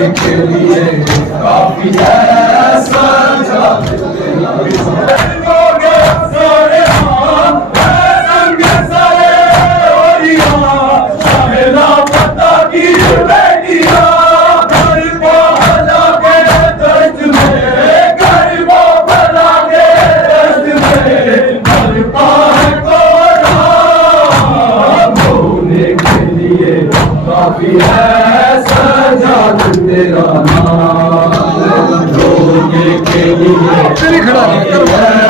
के लिए काफी है सजाद काफी है सजाद तेरा नाम रोने के लिए